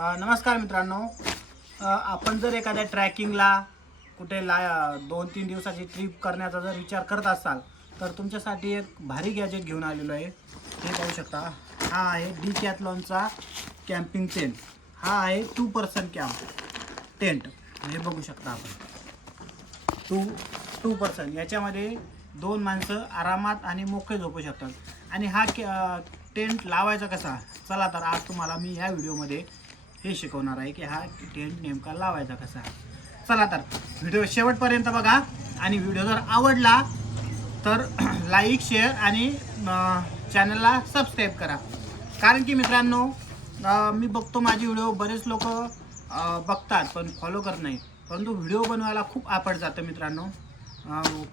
नमस्कार मित्रांनो. आपण जर एखाद्या ट्रॅकिंगला कुठे ला दोन तीन दिवसाची ट्रिप करण्याचा जर विचार करत असाल तर तुमच्यासाठी एक भारी गॅजेट घेऊन आलेलो आहे. हे पाहू शकता. हा आहे डी कॅथलॉनचा कॅम्पिंग टेंट. हा आहे टू पर्सन कॅम्प टेंट. हे बघू शकता आपण. Two two person. याच्यामध्ये दोन माणसं आरामात आणि मोकळे झोपू शकतात. आणि हा टेंट लावायचा कसा? चला तर आज तुम्हाला मी ह्या व्हिडिओमध्ये हे शिकवणार आहे की हा टेंट नेमका लावायचा कसा चला तर व्हिडिओ शेवटपर्यंत बघा. आणि व्हिडिओ जर आवडला तर लाईक शेअर आणि चॅनलला सबस्क्राईब करा. कारण की मित्रांनो मी बघतो माझे व्हिडिओ बरेच लोक बघतात पण फॉलो करत नाही परंतु व्हिडिओ बनवायला खूप आपट जातं मित्रांनो.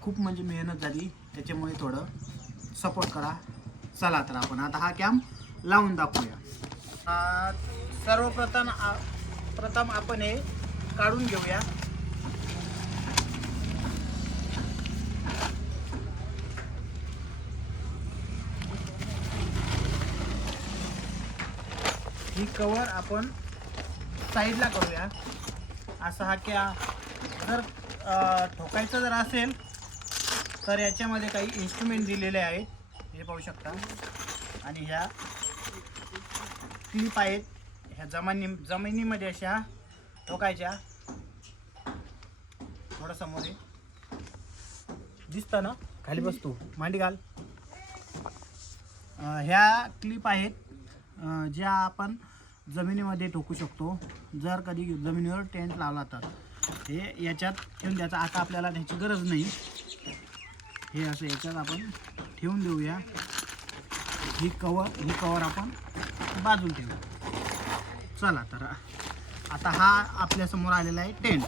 खूप म्हणजे मेहनत झाली. त्याच्यामुळे थोडं सपोर्ट करा. चला तर आपण आता हा कॅम्प लावून दाखवूया. सर्वप्रथम आ- प्रथम आपण हे काढून घेऊया. ही कवर आपण साईडला करूया. असा हा क्या जर ठोकायचं जर असेल तर याच्यामध्ये काही इन्स्ट्रुमेंट दिलेले आहेत. हे पाहू शकता. आणि ह्या क्लिप आहेत ह्या जमानी जमिनीमध्ये अशा ठोकायच्या. थोडं समोर आहे दिसतं ना? खाली बसतो मांडी घाल. ह्या क्लिप आहेत ज्या आपण जमिनीमध्ये ठोकू शकतो. जर कधी जमिनीवर टेंट लावला तर. हे याच्यात ठेवून द्यायचं. आता आपल्याला त्याची गरज नाही. हे असं याच्यात आपण ठेवून देऊया. ही कवर ही कवर आपण बाजूला ठेवू चला तर. आता हा आपल्यासमोर आलेला आहे टेंट.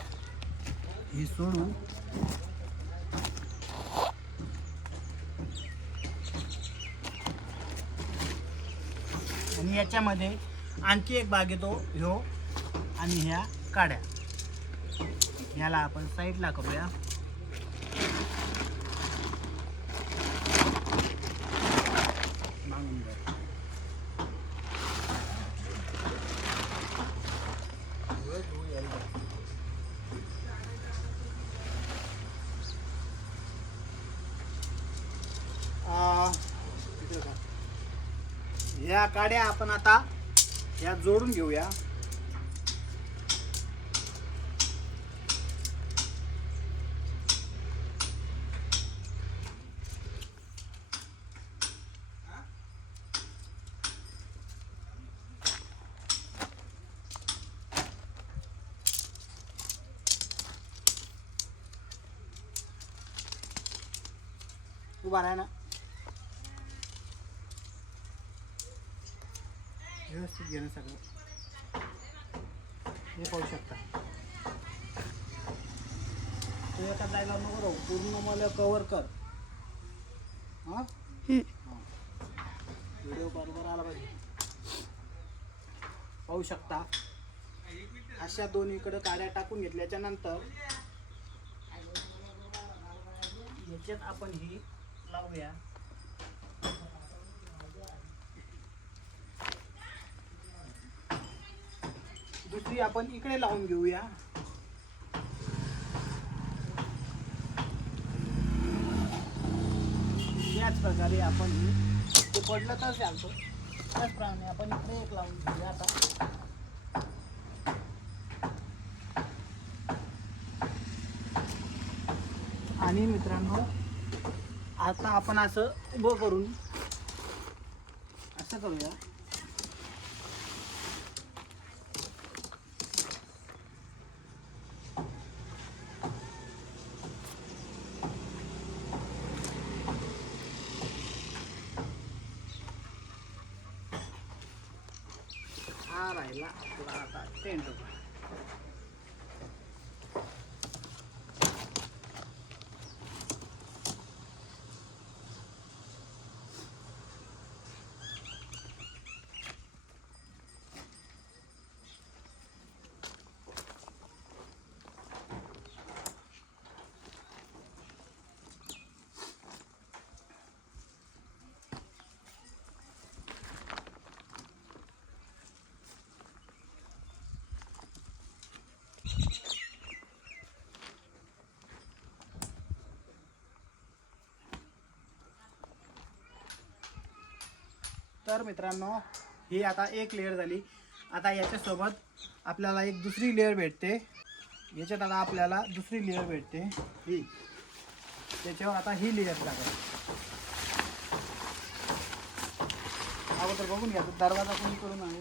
हे सोडू. आणि याच्यामध्ये आणखी एक बाग येतो ह्यो आणि ह्या काड्या. ह्याला आपण साईडला करूया मागून जाऊ. आ, इकडे का? ह्या काड्या आपण आता ह्या जोडून घेऊया. उभा राहा ना. व्यवस्थित घेणं सगळं. हे पाहू शकता. तू एका जागेवर नको राहू पूर्ण मला कवर कर. हा? व्हिडिओ बरोबर आला पाहिजे. पाहू शकता. अशा दोन्हीकडे काड्या टाकून घेतल्याच्या नंतर याच्यात आपण ही लावूया. दुसरी आपण इकडे लावून घेऊया. त्याच प्रकारे आपण ते पडलं तर चालतो. त्याचप्रमाणे आपण इकडे एक लावून घेऊया आता. आणि मित्रांनो आता आपण असं उभं करून असं करूया. हा राहिला आपला तर मित्रांनो ही आता एक लेअर झाली. आता याच्यासोबत आपल्याला एक दुसरी लेअर भेटते. याच्यात आता आपल्याला दुसरी लेअर भेटते. ही. त्याच्यावर आता ही लेअर टाकायची. अगोदर बघून घ्या दरवाजा कोणी करून आहे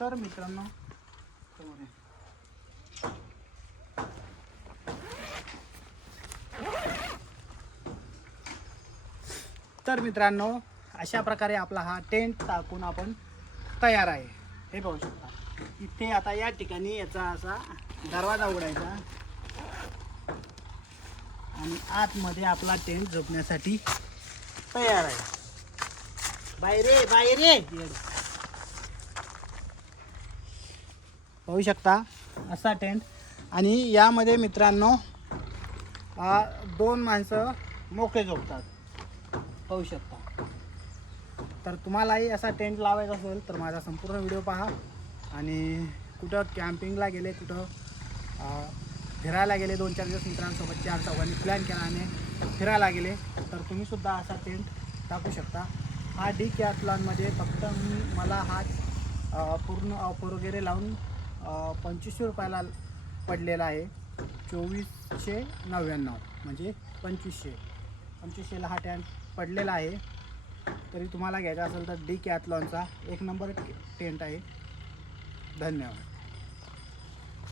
तर मित्रांनो समोर तर मित्रांनो अशा प्रकारे आपला हा टेंट टाकून आपण तयार आहे. हे पाहू शकता. इथे आता या ठिकाणी याचा असा दरवाजा उघडायचा. आणि आतमध्ये आपला टेंट झोपण्यासाठी तयार आहे. बाहेर ये, बाहेर ये. ये. पाहू शकता. असा टेंट आणि यामध्ये मित्रांनो दोन माणसं मोकळे झोपतात. पाहू शकता. तर तुम्हालाही असा टेंट लावायचा असेल तर माझा संपूर्ण व्हिडिओ पहा. आणि कुठं कॅम्पिंगला गेले कुठं फिरायला गेले दोन चार दिवस मित्रांसोबत चार चौघांनी प्लॅन केला आणि फिरायला गेले तर तुम्हीसुद्धा असा टेंट टाकू शकता. हा डी कॅथलॉनमध्ये फक्त मी मला हा पूर्ण ऑफर वगैरे लावून पंचवीसशे रुपयाला पडलेला आहे. चोवीसशे नव्याण्णव म्हणजे पंचवीसशे. पंचवीसशेला हा टॅन पडलेला आहे. तरी तुम्हाला घ्यायचा असेल तर डी कॅथलॉनचा एक नंबर टेंट आहे. धन्यवाद.